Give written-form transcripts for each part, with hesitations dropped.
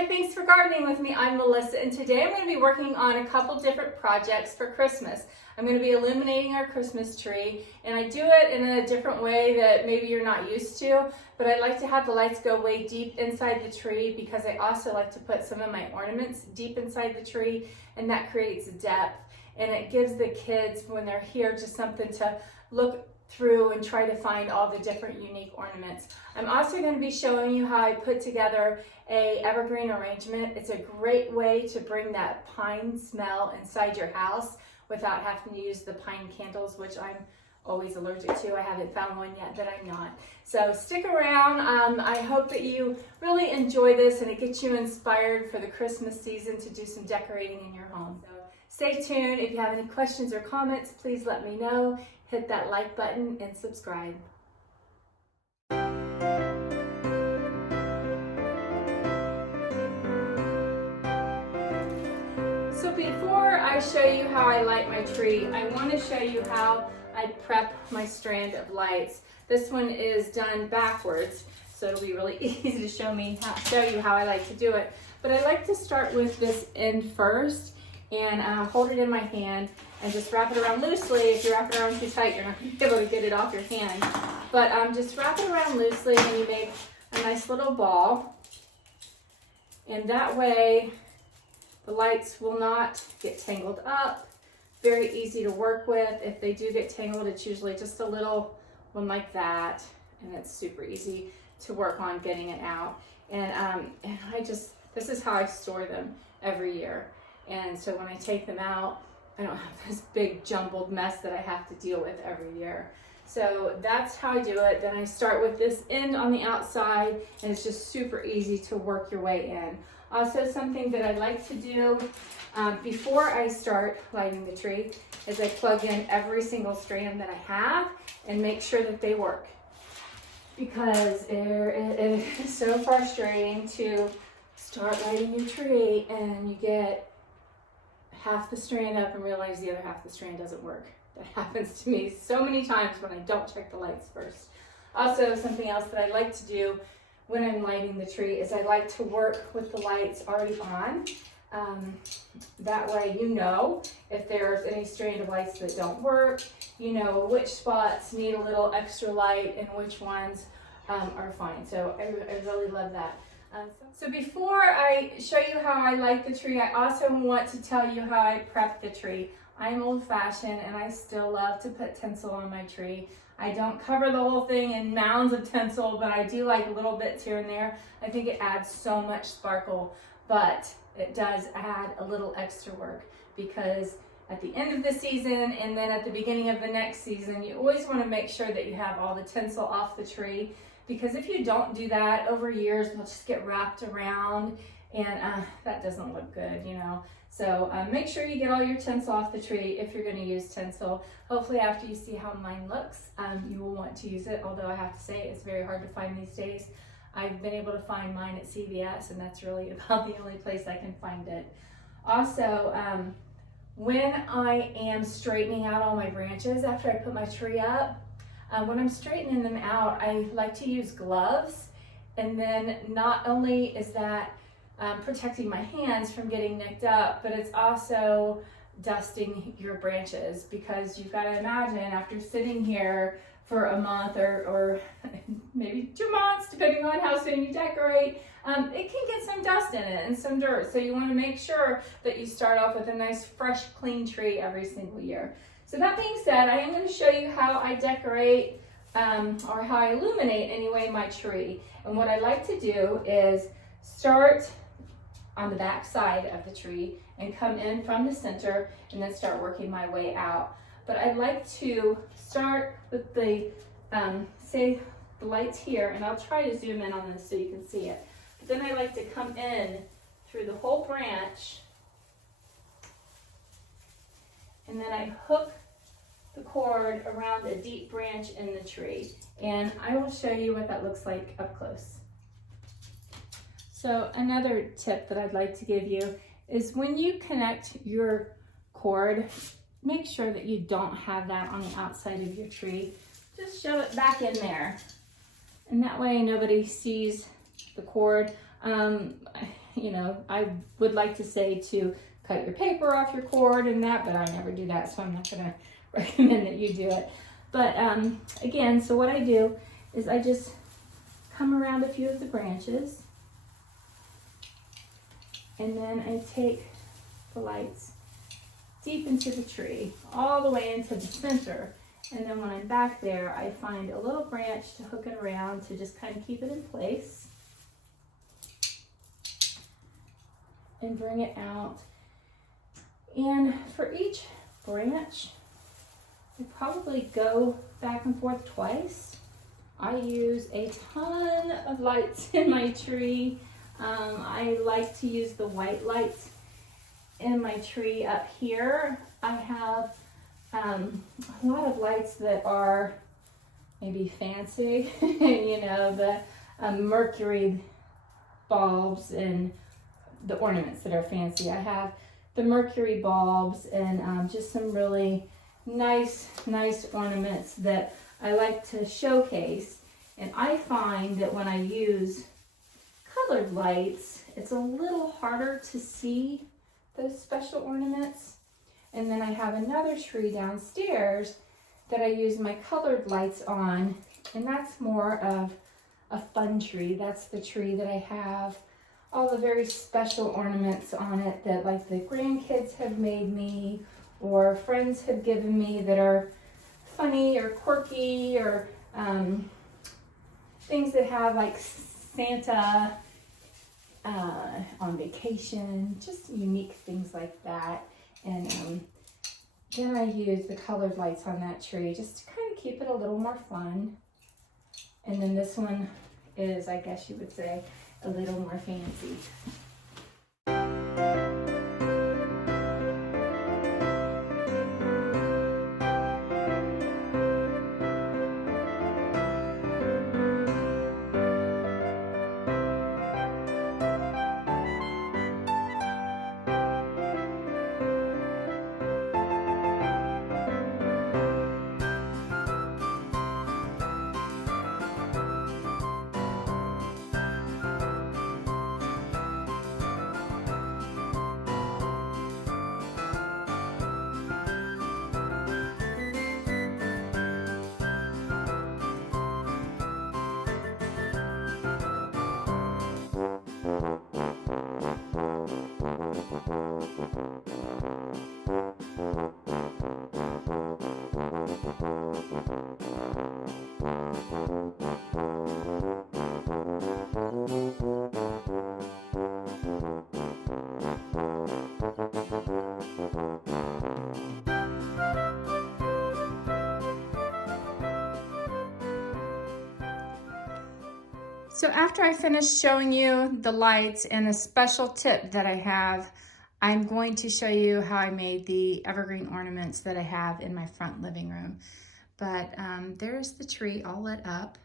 Hi, thanks for gardening with me. I'm Melissa, and today I'm going to be working on a couple different projects for Christmas. I'm going to be illuminating our Christmas tree, and I do it in a different way that maybe you're not used to, but I like to have the lights go way deep inside the tree because I also like to put some of my ornaments deep inside the tree, and that creates depth, and it gives the kids, when they're here, just something to look through and try to find all the different unique ornaments. I'm also going to be showing you how I put together a evergreen arrangement. It's a great way to bring that pine smell inside your house without having to use the pine candles, which I'm always allergic to. I haven't found one yet that I'm not. So stick around. I hope that you really enjoy this and it gets you inspired for the Christmas season to do some decorating in your home. So stay tuned. If you have any questions or comments, please let me know. Hit that like button and subscribe. So before I show you how I light my tree, I want to show you how I prep my strand of lights. This one is done backwards, so it'll be really easy to show you how I like to do it. But I like to start with this end first and hold it in my hand and just wrap it around loosely. If you wrap it around too tight, you're not going to be able to get it off your hand. But just wrap it around loosely and you make a nice little ball. And that way the lights will not get tangled up. Very easy to work with. If they do get tangled, it's usually just a little one like that. And it's super easy to work on getting it out. And this is how I store them every year. And so when I take them out, I don't have this big jumbled mess that I have to deal with every year. So that's how I do it. Then I start with this end on the outside, and it's just super easy to work your way in. Also, something that I like to do before I start lighting the tree is I plug in every single strand that I have and make sure that they work. Because it is so frustrating to start lighting your tree and you get half the strand up and realize the other half of the strand doesn't work. That happens to me so many times when I don't check the lights first. Also, something else that I like to do when I'm lighting the tree is I like to work with the lights already on. That way you know if there's any strand of lights that don't work, you know which spots need a little extra light and which ones are fine. So I really love that. So before I show you how I light the tree, I also want to tell you how I prep the tree. I'm old-fashioned and I still love to put tinsel on my tree. I don't cover the whole thing in mounds of tinsel, but I do like little bits here and there. I think it adds so much sparkle, but it does add a little extra work because at the end of the season and then at the beginning of the next season, you always want to make sure that you have all the tinsel off the tree. Because if you don't do that, over years, they'll just get wrapped around and that doesn't look good, you know. So make sure you get all your tinsel off the tree if you're going to use tinsel. Hopefully after you see how mine looks, you will want to use it, although I have to say it's very hard to find these days. I've been able to find mine at CVS and that's really about the only place I can find it. Also, when I am straightening out all my branches after I put my tree up, when I'm straightening them out, I like to use gloves, and then not only is that protecting my hands from getting nicked up, but it's also dusting your branches because you've got to imagine after sitting here for a month or maybe 2 months, depending on how soon you decorate, it can get some dust in it and some dirt. So you want to make sure that you start off with a nice, fresh, clean tree every single year. So that being said, I am going to show you how I decorate or how I illuminate anyway my tree. And what I like to do is start on the back side of the tree and come in from the center and then start working my way out. But I like to start with the, say the lights here, and I'll try to zoom in on this so you can see it. But then I like to come in through the whole branch and then I hook the cord around a deep branch in the tree. And I will show you what that looks like up close. So another tip that I'd like to give you is when you connect your cord, make sure that you don't have that on the outside of your tree. Just shove it back in there. And that way nobody sees the cord. you know, I would like to say to cut your paper off your cord and that, but I never do that, so I'm not gonna recommend that you do it. But again, so what I do is I just come around a few of the branches, and then I take the lights deep into the tree, all the way into the center. And then when I'm back there, I find a little branch to hook it around to just kind of keep it in place. And bring it out. And for each branch, I probably go back and forth twice. I use a ton of lights in my tree. I like to use the white lights in my tree up here. I have a lot of lights that are maybe fancy, you know, the mercury bulbs and the ornaments that are fancy. I have the mercury bulbs and just some really nice ornaments that I like to showcase. And I find that when I use colored lights, it's a little harder to see those special ornaments. And then I have another tree downstairs that I use my colored lights on, and that's more of a fun tree. That's the tree that I have all the very special ornaments on it that like the grandkids have made me or friends have given me that are funny or quirky, or things that have like Santa on vacation, just unique things like that. And then I use the colored lights on that tree just to kind of keep it a little more fun. And then this one is, I guess you would say, a little more fancy. So after I finish showing you the lights and a special tip that I have, I'm going to show you how I made the evergreen ornaments that I have in my front living room. But there's the tree all lit up.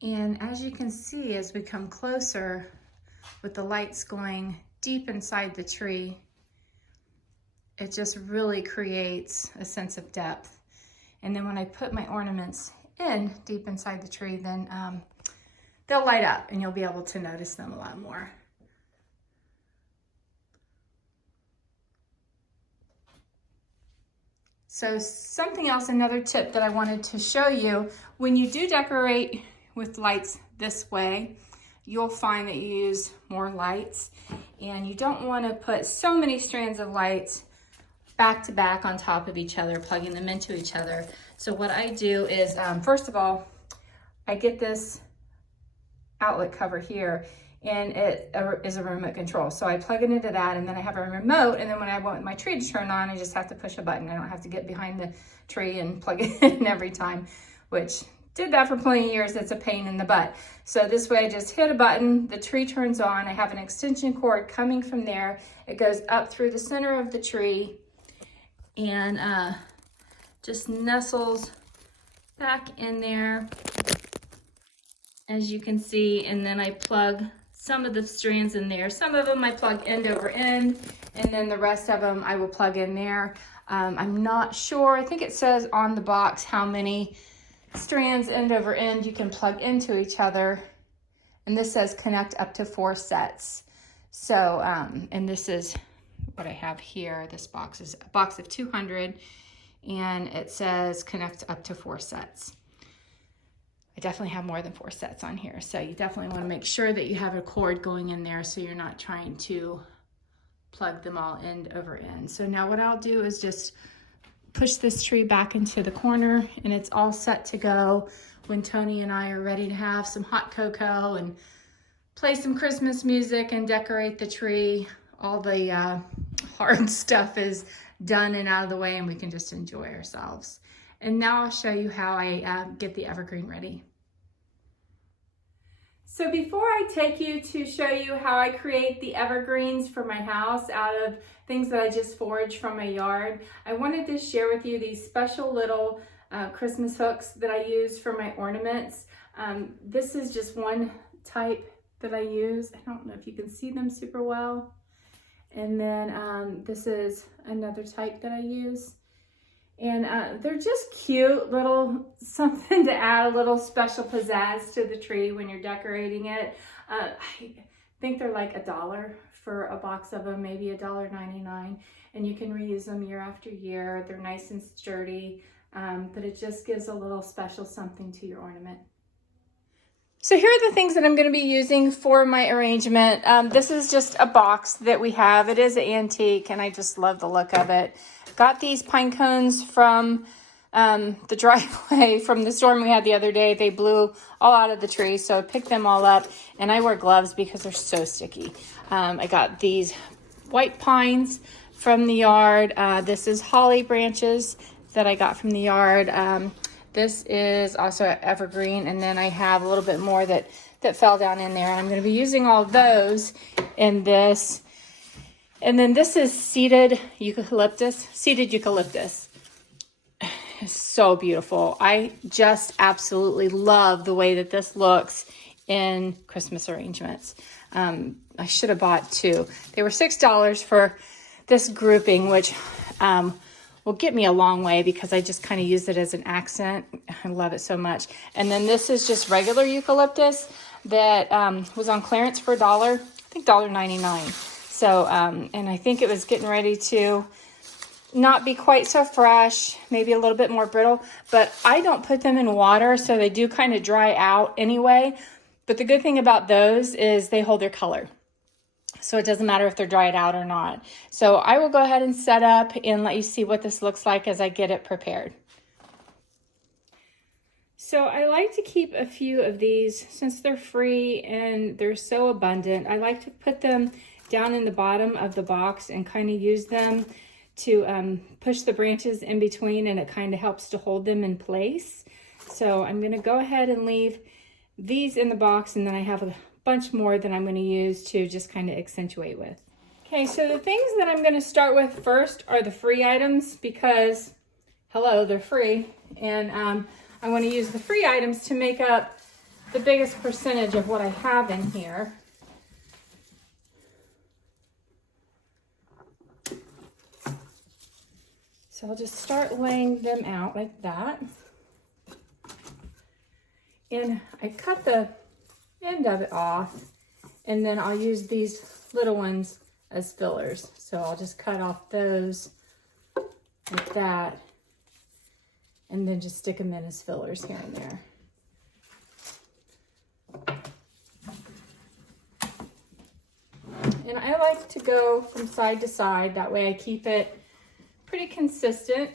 And as you can see, as we come closer with the lights going deep inside the tree, it just really creates a sense of depth. And then when I put my ornaments in deep inside the tree, then they'll light up and you'll be able to notice them a lot more. So something else, another tip that I wanted to show you, when you do decorate with lights this way, you'll find that you use more lights, and you don't want to put so many strands of lights back to back on top of each other, plugging them into each other. So what I do is, first of all, I get this outlet cover here, and it is a remote control. So I plug it into that, and then I have a remote, and then when I want my tree to turn on, I just have to push a button. I don't have to get behind the tree and plug it in every time, which did that for plenty of years. It's a pain in the butt. So this way I just hit a button, the tree turns on. I have an extension cord coming from there. It goes up through the center of the tree and just nestles back in there, as you can see. And then I plug some of the strands in there. Some of them I plug end over end, and then the rest of them I will plug in there. I'm not sure, I think it says on the box how many strands end over end you can plug into each other. and this says connect up to 4 sets. So, and this is what I have here. This box is a box of 200, and it says connect up to 4 sets. I definitely have more than 4 sets on here, so you definitely want to make sure that you have a cord going in there so you're not trying to plug them all end over end. So now what I'll do is just push this tree back into the corner, and it's all set to go when Tony and I are ready to have some hot cocoa and play some Christmas music and decorate the tree. All the hard stuff is done and out of the way, and we can just enjoy ourselves. And now I'll show you how I get the evergreen ready. So before I take you to show you how I create the evergreens for my house out of things that I just foraged from my yard, I wanted to share with you these special little Christmas hooks that I use for my ornaments. This is just one type that I use. I don't know if you can see them super well. And then this is another type that I use. And they're just cute little something to add a little special pizzazz to the tree when you're decorating it. I think they're like $1 for a box of them, maybe $1.99. And you can reuse them year after year. They're nice and sturdy, but it just gives a little special something to your ornament. So here are the things that I'm going to be using for my arrangement. This is just a box that we have. It is an antique, and I just love the look of it. Got these pine cones from the driveway from the storm we had the other day. They blew all out of the tree, so I picked them all up, and I wear gloves because they're so sticky. I got these white pines from the yard. This is holly branches that I got from the yard. This is also evergreen, and then I have a little bit more that fell down in there. I'm going to be using all those in this. And then this is seeded eucalyptus. It's so beautiful. I just absolutely love the way that this looks in Christmas arrangements. I should have bought 2. They were $6 for this grouping, which will get me a long way because I just kind of use it as an accent. I love it so much. And then this is just regular eucalyptus that was on clearance for $1, I think $1.99. So, and I think it was getting ready to not be quite so fresh, maybe a little bit more brittle, but I don't put them in water, so they do kind of dry out anyway. But the good thing about those is they hold their color. So it doesn't matter if they're dried out or not. So I will go ahead and set up and let you see what this looks like as I get it prepared. So I like to keep a few of these since they're free and they're so abundant. I like to put them down in the bottom of the box and kind of use them to push the branches in between, and it kind of helps to hold them in place. So I'm going to go ahead and leave these in the box, and then I have a bunch more that I'm going to use to just kind of accentuate with. Okay, so the things that I'm going to start with first are the free items because, hello, they're free. And I want to use the free items to make up the biggest percentage of what I have in here. So I'll just start laying them out like that. And I cut the end of it off, and then I'll use these little ones as fillers. So I'll just cut off those like that, and then just stick them in as fillers here and there. And I like to go from side to side, that way I keep it pretty consistent.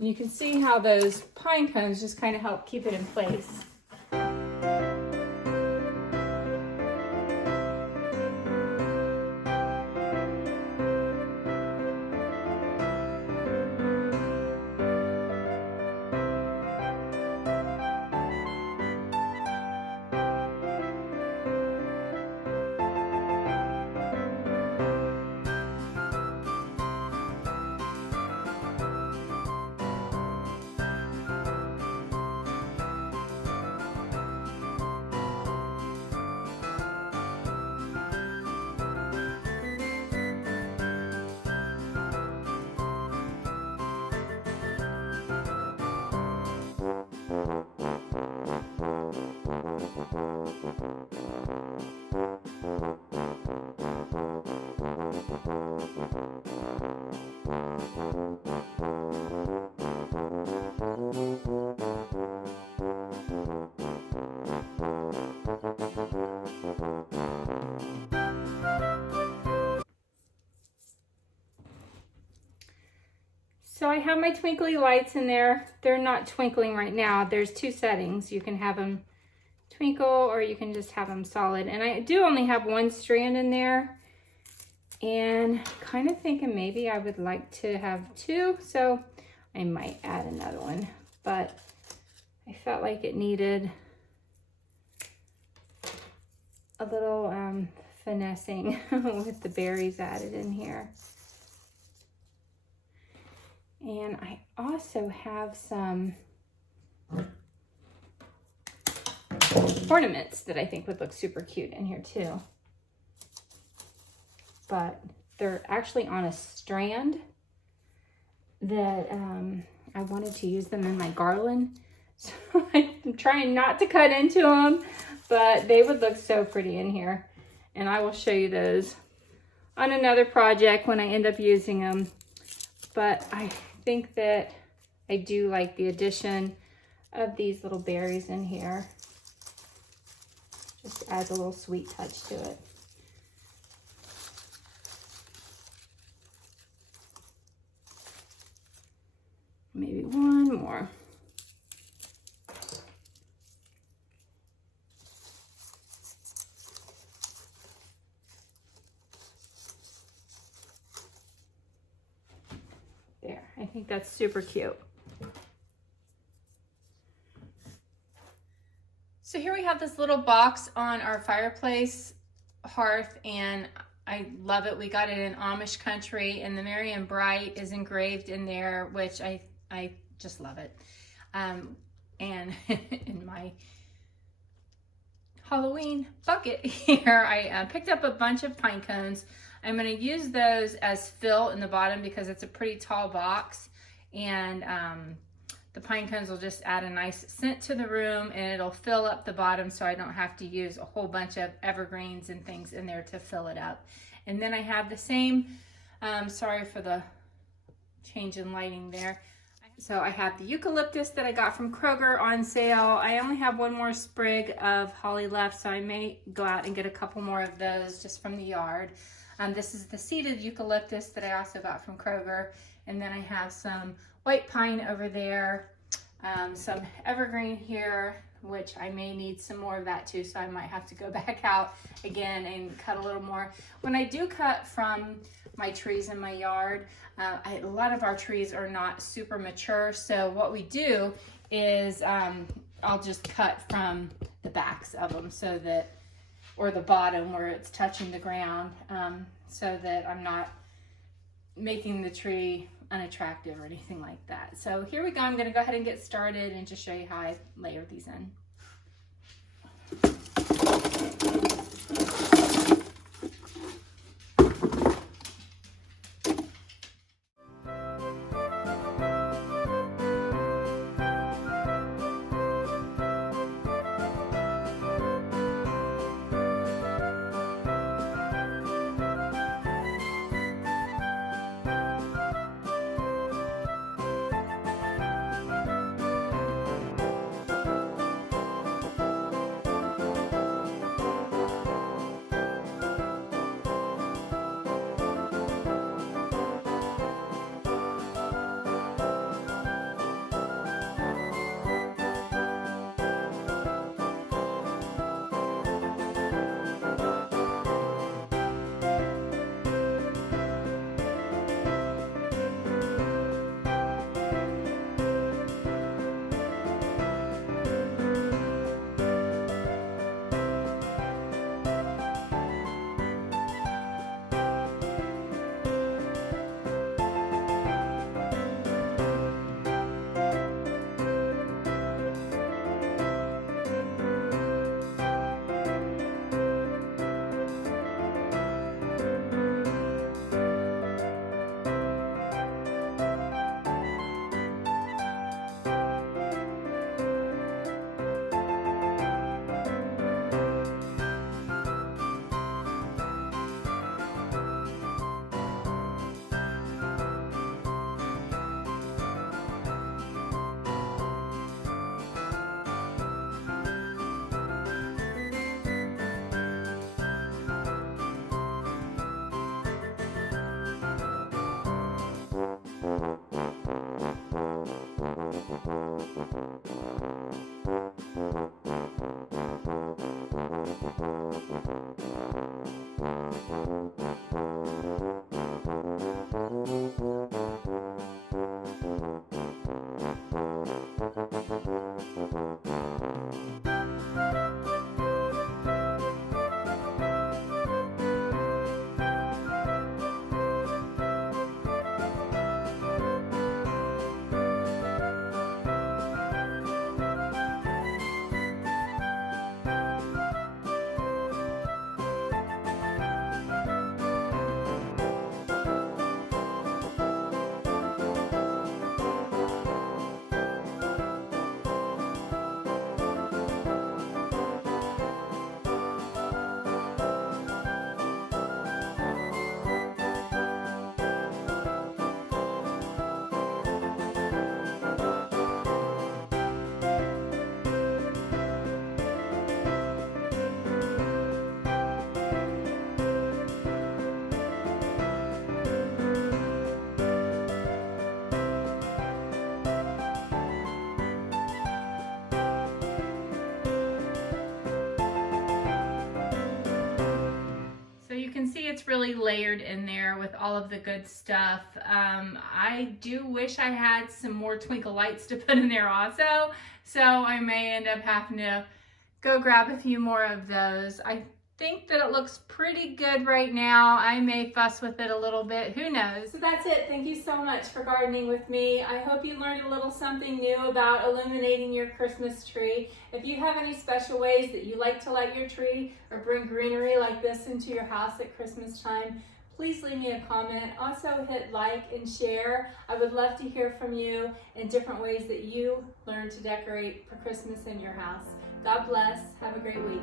You can see how those pine cones just kind of help keep it in place. So I have my twinkly lights in there. They're not twinkling right now. There's two settings. You can have them twinkle or you can just have them solid. And I do only have one strand in there. And kind of thinking maybe I would like to have two. So I might add another one. But I felt like it needed a little finessing with the berries added in here. And I also have some ornaments that I think would look super cute in here too. But they're actually on a strand that I wanted to use them in my garland. So I'm trying not to cut into them, but they would look so pretty in here. And I will show you those on another project when I end up using them. But I think that I do like the addition of these little berries in here. Just adds a little sweet touch to it. Maybe one more. There, I think that's super cute. So here we have this little box on our fireplace hearth, and I love it. We got it in Amish country, and the Marion Bright is engraved in there, which I just love it. And in my Halloween bucket here, I picked up a bunch of pine cones. I'm going to use those as fill in the bottom because it's a pretty tall box, and the pine cones will just add a nice scent to the room, and it'll fill up the bottom so I don't have to use a whole bunch of evergreens and things in there to fill it up. And then I have the same, sorry for the change in lighting there. So I have the eucalyptus that I got from Kroger on sale. I only have one more sprig of holly left, so I may go out and get a couple more of those just from the yard. This is the seeded eucalyptus that I also got from Kroger. And then I have some white pine over there, some evergreen here, which I may need some more of that too, so I might have to go back out again and cut a little more. When I do cut from my trees in my yard, a lot of our trees are not super mature, so what we do is I'll just cut from the backs of them so that, or the bottom where it's touching the ground, so that I'm not making the tree unattractive or anything like that. So here we go. I'm going to go ahead and get started and just show you how I layer these in. So you can see it's really layered in there with all of the good stuff. I do wish I had some more twinkle lights to put in there also, so I may end up having to go grab a few more of those. I think that it looks pretty good right now. I may fuss with it a little bit, who knows. So that's it. Thank you so much for gardening with me. I hope you learned a little something new about illuminating your Christmas tree. If you have any special ways that you like to light your tree or bring greenery like this into your house at Christmas time, please leave me a comment. Also hit like and share. I would love to hear from you in different ways that you learn to decorate for Christmas in your house. God bless. Have a great week.